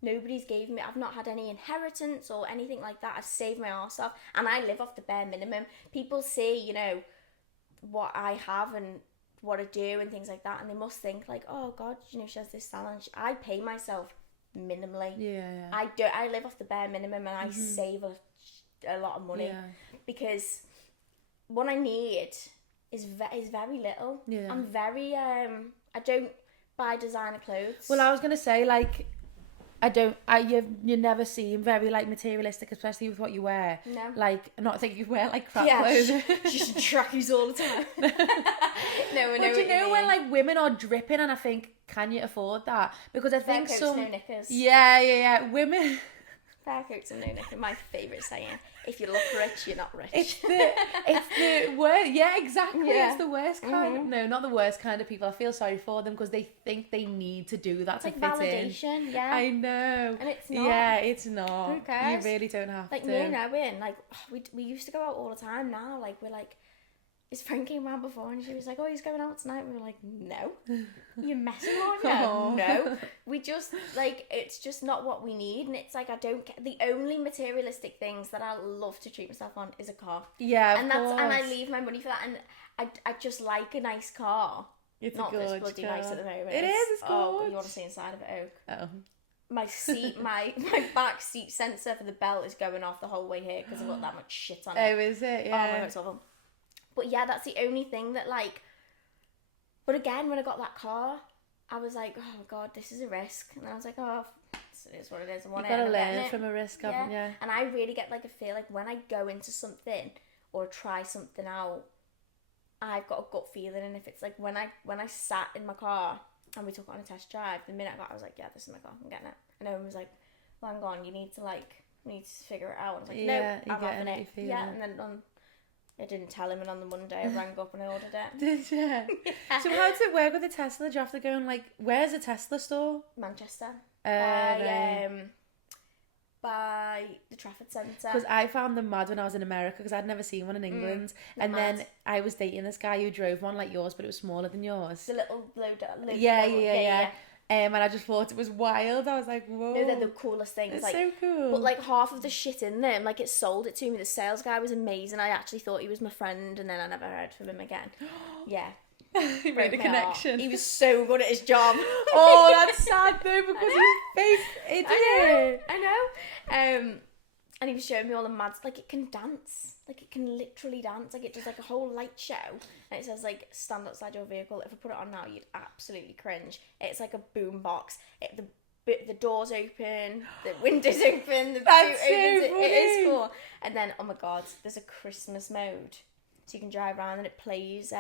nobody's gave me, I've not had any inheritance or anything like that. I've saved my arse off and I live off the bare minimum. People see, you know, what I have and what I do and things like that, and they must think like, oh god, you know, she has this salon. I pay myself minimally. Yeah. I live off the bare minimum and I save a lot of money because what I need is very little. Yeah. I'm very I don't buy designer clothes. Well, I was gonna say like you never seem very like materialistic, especially with what you wear. No. Like, not think you wear like crap clothes. Just trackies all the time. No, I know. But you know when like women are dripping, and I think, can you afford that? Because I think coats, some no knickers. Yeah. Women. Fair coats and no knickers. My favourite saying. If you look rich, you're not rich. It's the worst. Yeah, exactly. Yeah. It's the worst kind. Mm-hmm. No, not the worst kind of people. I feel sorry for them because they think they need to do that it's to like fit validation, in. yeah. I know. And it's not. Yeah, it's not. Who cares? You really don't have like to. Like me and Owen, like we used to go out all the time. Now, like we're like, his friend came around before and she was like, oh, he's going out tonight. And we were like, no, you're messing on you. No, we just like, it's just not what we need. And it's like, I don't care. The only materialistic things that I love to treat myself on is a car. Yeah, and I leave my money for that. And I just like a nice car. It's not a this good bloody car. Nice at the moment. It is. It's good. Oh, but you want to see inside of it, Oak? Oh. My seat, my back seat sensor for the belt is going off the whole way here because I've got that much shit on it. Oh, is it? Yeah. Oh my god, it's awful. But yeah, that's the only thing that like. But again, when I got that car, I was like, oh god, this is a risk, and I was like, oh, it is what it is. I want You've got to learn from a risk, haven't you? And I really get like a feel like when I go into something or try something out, I've got a gut feeling, and if it's like when I sat in my car and we took it on a test drive, the minute I got, I was like, yeah, this is my car, I'm getting it. And everyone was like, well, hang on, you need to figure it out. And I was like, no, I'm having it. Yeah, and then I didn't tell him, and on the Monday I rang up and I ordered it. Did you? Yeah. So how does it work with the Tesla? Do you have to go and like, where's a Tesla store? Manchester. Right. By the Trafford Centre. Because I found them mad when I was in America because I'd never seen one in England. And mad. then I was dating this guy who drove one like yours, but it was smaller than yours. The little low. Yeah. And I just thought it was wild. I was like, whoa. No, they're the coolest things. It's like, so cool. But like half of the shit in them, like it sold it to me. The sales guy was amazing. I actually thought he was my friend, and then I never heard from him again. Yeah. He made a connection. He was so good at his job. Oh, that's sad though, because he's fake. I know. And he was showing me all the mads. Like it can dance. Like it can literally dance. Like it does like a whole light show. And it says like stand outside your vehicle. If I put it on now, you'd absolutely cringe. It's like a boom box. The doors open, the windows open, the boot opens. It is cool. And then oh my god, there's a Christmas mode, so you can drive around and it plays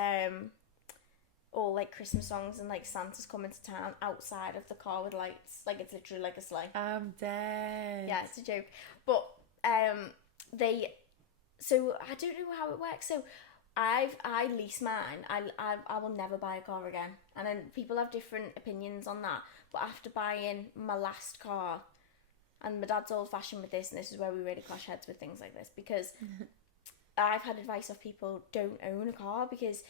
all like Christmas songs and like Santa's coming to town outside of the car with lights. Like it's literally like a sleigh. I'm dead. Yeah, it's a joke. But so I don't know how it works. So I lease mine. I will never buy a car again. And then people have different opinions on that. But after buying my last car, and my dad's old fashioned with this, and this is where we really clash heads with things like this, because I've had advice of people, don't own a car because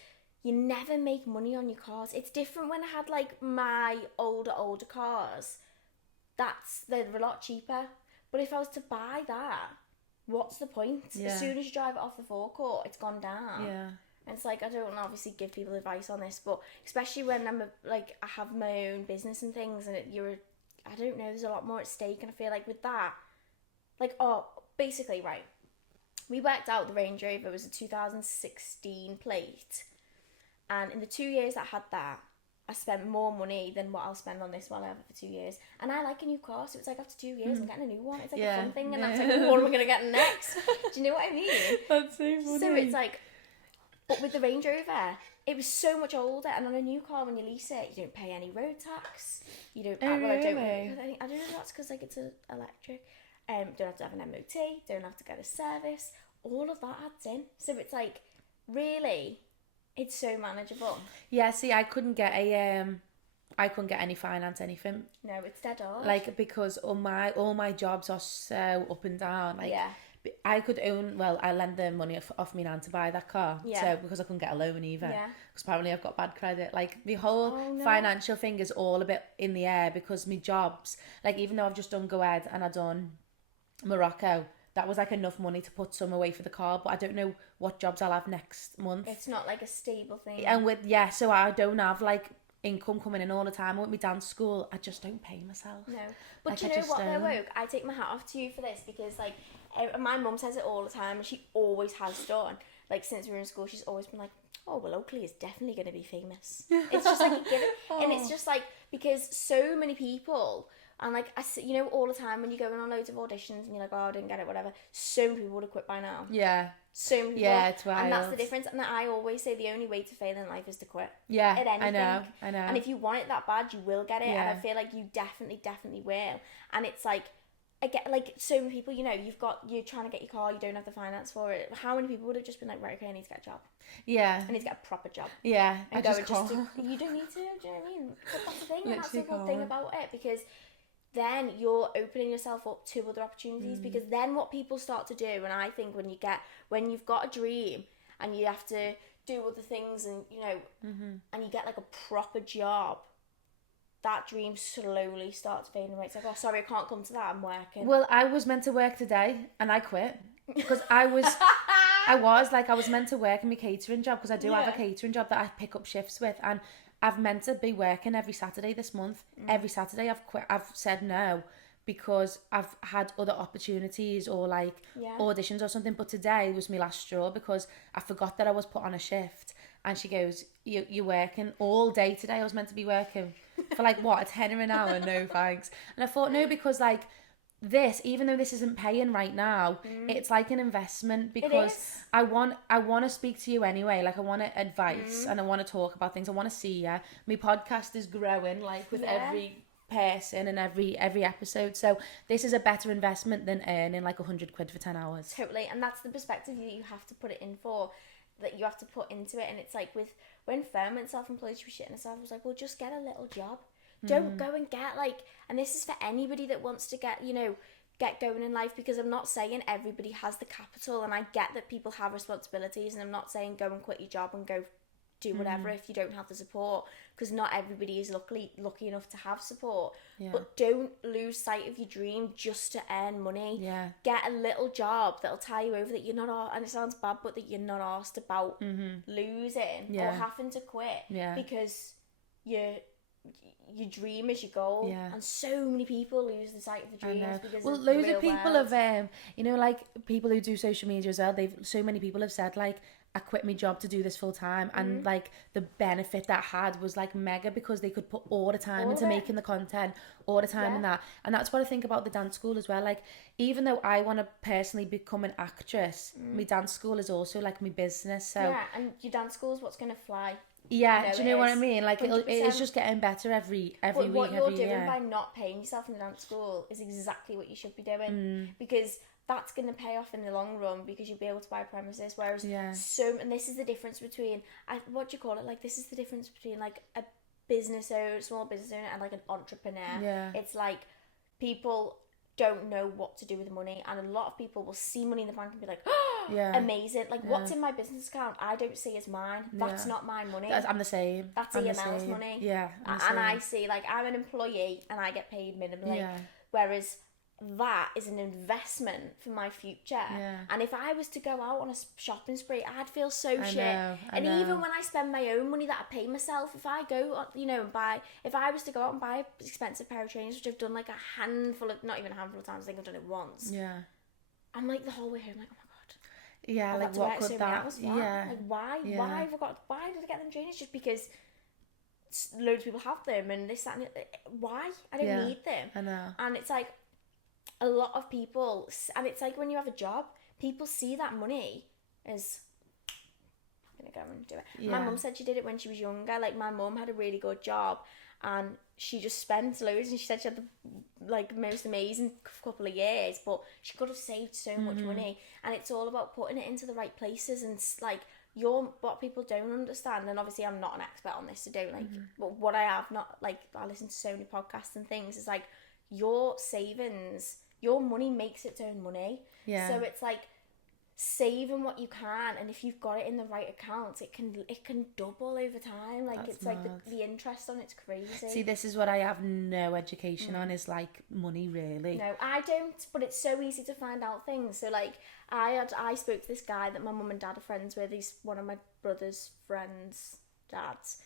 you never make money on your cars. It's different when I had like my older cars. They're a lot cheaper. But if I was to buy that, what's the point? Yeah. As soon as you drive it off the forecourt, it's gone down. Yeah. And it's like, I don't obviously give people advice on this, but especially when I have my own business and things, and I don't know, there's a lot more at stake, and I feel like with that, basically, right, we worked out the Range Rover was a 2016 plate, and in the 2 years that I had that, I spent more money than what I'll spend on this one ever for 2 years. And I like a new car, so it's like after 2 years, I'm getting a new one. It's like a fun thing, and that's like, what am I going to get next? Do you know what I mean? That's so funny. So it's like, but with the Range Rover, it was so much older, and on a new car, when you lease it, you don't pay any road tax. You don't. Oh, really? I don't know if that's because like it's electric. Don't have to have an MOT. Don't have to get a service. All of that adds in. So it's like, really, it's so manageable. Yeah. See, I couldn't get any finance, anything. No, it's dead hard. Like, because all my jobs are so up and down. Like, yeah. I could I lent the money off me nan to buy that car. Yeah. So, because I couldn't get a loan either. Yeah. Because apparently I've got bad credit. Like, the whole financial thing is all a bit in the air, because my jobs, like, even though I've just done Go Ahead and I've done Morocco, that was like enough money to put some away for the car, but I don't know what jobs I'll have next month. It's not like a stable thing. And so I don't have like income coming in all the time. With my dance school, I just don't pay myself. No. But Like, do you know what though, Oak? I take my hat off to you for this, because like my mum says it all the time, and she always has done. Like, since we were in school, she's always been like, oh, well, Oakleigh is definitely going to be famous. It's just like a given. And it's just like, because so many people, and like, all the time when you go in on loads of auditions and you're like, oh, I didn't get it, whatever, so many people would have quit by now. Yeah. So many people. Yeah, it's wild. And that's the difference. And I always say the only way to fail in life is to quit. Yeah, At anything. I know. And if you want it that bad, you will get it. Yeah. And I feel like you definitely will. And it's like, I get, like, so many people, you're trying to get your car, you don't have the finance for it. How many people would have just been like, right, okay, I need to get a job. Yeah. I need to get a proper job. Yeah. And I go just and can't. you don't need to, do you know what I mean? But that's the thing, and that's the Literally whole thing can't. about it, because then you're opening yourself up to other opportunities, because then what people start to do, and I think when you've got a dream and you have to do other things, and and you get like a proper job, that dream slowly starts fading away. It's like, oh, sorry, I can't come to that, I'm working. Well, I was meant to work today and I quit because I was meant to work in my catering job, because I do have a catering job that I pick up shifts with, and I've meant to be working every Saturday this month. Every Saturday I've quit. I've said no because I've had other opportunities or like auditions or something. But today was my last straw, because I forgot that I was put on a shift. And she goes, you're working all day today. I was meant to be working for like what, a tenner an hour? No thanks. And I thought, no, because like this, even though this isn't paying right now, it's like an investment, because I want to speak to you anyway. Like, I want advice and I want to talk about things. I want to see you. My podcast is growing like with every person and every episode, so this is a better investment than earning like 100 quid for 10 hours. Totally. And that's the perspective that you have to put it in for, that you have to put into it. And it's like, when Fern went self-employed, she was shitting herself. I was like, well, just get a little job. Don't go and get like, and this is for anybody that wants to get going in life, because I'm not saying everybody has the capital, and I get that people have responsibilities, and I'm not saying go and quit your job and go do whatever if you don't have the support, because not everybody is lucky enough to have support. But don't lose sight of your dream just to earn money. Get a little job that'll tie you over, that you're not, and it sounds bad, but that you're not asked about losing or having to quit because your dream is your goal. And so many people lose the sight of the dreams because well, of loads the real of people world. have like people who do social media as well, so many people have said like, I quit my job to do this full time, and like the benefit that had was like mega, because they could put all the time into making the content, all the time in that. And that's what I think about the dance school as well. Like, even though I want to personally become an actress, my dance school is also like my business. So and your dance school is what's going to fly. do you know what I mean? Like, it is just getting better every But week, what you're every doing year. by not paying yourself in the dance school is exactly what you should be doing, because that's going to pay off in the long run, because you'll be able to buy premises. Whereas and this is the difference between, what do you call it? Like, this is the difference between like a small business owner and like an entrepreneur. It's like, people don't know what to do with the money, and a lot of people will see money in the bank and be like, oh, amazing, like what's in my business account, I don't see as mine. That's not my money. I'm the same. That's I'm the EML's same. money. Yeah, and I see, like, I'm an employee and I get paid minimally, whereas that is an investment for my future. Yeah. And if I was to go out on a shopping spree, I'd feel so shit. I And know. even when I spend my own money that I pay myself, if I go, you know, and buy, if I was to go out and buy an expensive pair of trainers, which I've done like a handful of, not even a handful of times, I think I've done it once. Yeah. I'm like the whole way home, like, oh my God. Yeah, I've like had to what work could so many that? hours, what? Yeah. Like why? Yeah. Why did I get them trainers? Just because loads of people have them and this, that, and why? I don't need them. I know. And it's like a lot of people, and it's like when you have a job, people see that money as, I'm gonna go and do it. Yeah. My mum said she did it when she was younger. Like my mum had a really good job and she just spent loads, and she said she had the like most amazing couple of years, but she could have saved so much money. And it's all about putting it into the right places, and like what people don't understand, and obviously I'm not an expert on this, so don't like, but what I have not, like, I listen to so many podcasts and things, is like your savings, your money makes its own money. Yeah. So it's like saving what you can, and if you've got it in the right accounts, it can double over time. Like That's it's like mad. the interest on it's crazy. See, this is what I have no education on, is like money, really. No, I don't, but it's so easy to find out things. So like I spoke to this guy that my mum and dad are friends with. He's one of my brother's friends' dads,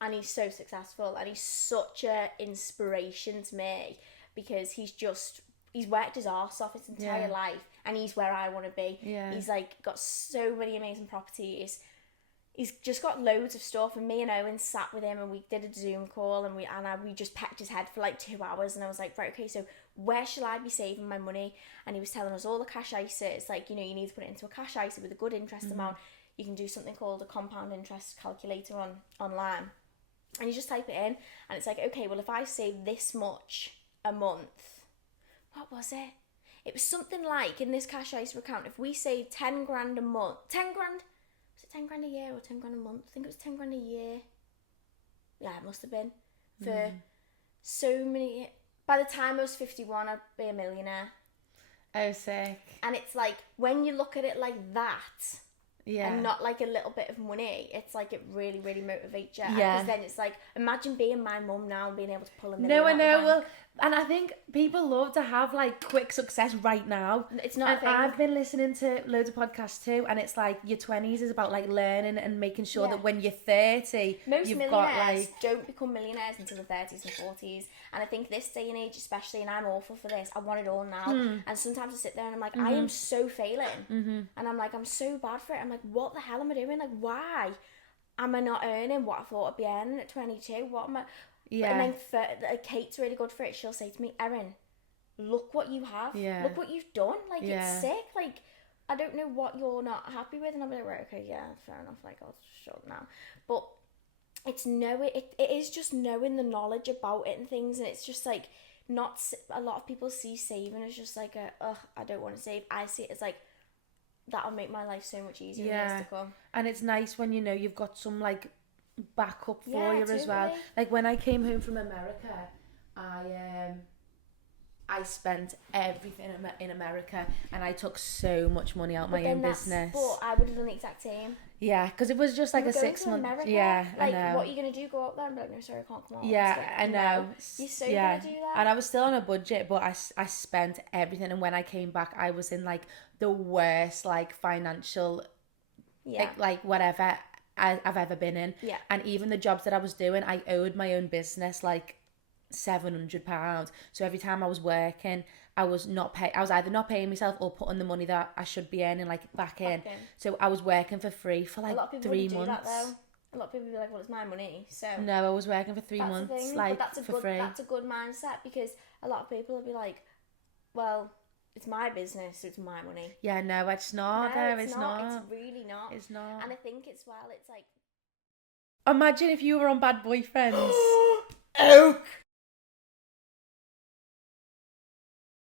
and he's so successful, and he's such a inspiration to me, because he's worked his arse off his entire life, and he's where I want to be. Yeah. He's like got so many amazing properties. He's just got loads of stuff, and me and Owen sat with him and we did a Zoom call, and we just pecked his head for like 2 hours, and I was like, right, okay, so where shall I be saving my money? And he was telling us all the cash ISAs, like, you know, you need to put it into a cash ISA with a good interest amount. You can do something called a compound interest calculator online, and you just type it in, and it's like, okay, well, if I save this much a month, what was it? It was something like, in this cash ISA account, if we save 10 grand a month, 10 grand, was it 10 grand a year or 10 grand a month? I think it was 10 grand a year. Yeah, it must have been. For so many, by the time I was 51, I'd be a millionaire. Oh, sick. And it's like, when you look at it like that, Yeah. and not like a little bit of money, it's like it really, really motivates you. Yeah. Because then it's like, imagine being my mum now and being able to pull a million No, I out of the know. bank. Well, and I think people love to have like quick success right now. It's not a And thing. I've been listening to loads of podcasts too, and it's like your 20s is about like learning and making sure that when you're 30, Most you've millionaires got like don't become millionaires until the 30s and 40s. And I think this day and age especially, and I'm awful for this, I want it all now. And sometimes I sit there and I'm like, I am so failing. And I'm like, I'm so bad for it. I'm like, what the hell am I doing? Like, why am I not earning what I thought I'd be earning at 22? What am I... Yeah. And then Kate's really good for it. She'll say to me, Erin, look what you have. Yeah. Look what you've done. Like, Yeah. it's sick. Like, I don't know what you're not happy with. And I'll be like, right, okay, yeah, fair enough. Like, I'll shut up now. But it's it is just knowing the knowledge about it and things. And it's just like, not a lot of people see saving as just like I don't want to save. I see it as like, that'll make my life so much easier in years to come. And it's nice when you know you've got some like backup for Yeah, you as well. totally. Like when I came home from America, I spent everything in America, and I took so much money out my own business. But I would have done the exact same. Yeah, because it was just like We're a going 6 to month. America. Yeah, like, I know. what are you gonna do? Go out there and be like, no, sorry, I can't come out. Yeah, I know. You're so yeah. gonna do that. And I was still on a budget, but I spent everything. And when I came back, I was in like the worst like financial, Yeah. like whatever I've ever been in. Yeah. And even the jobs that I was doing, I owed my own business like £700. So every time I was working, I was either not paying myself or putting the money that I should be earning like back in. So I was working for free for like a lot of people 3 wouldn't months. do that though. A lot of people would be like, well, it's my money, so No, I was working for 3 that's months, the thing. like but that's a for good, free. That's a good mindset, because a lot of people will be like, well, it's my business, so it's my money. Yeah, no, it's not. No, It's not. It's really not. It's not. And I think it's, well, it's like, Imagine if you were on Bad Boyfriends.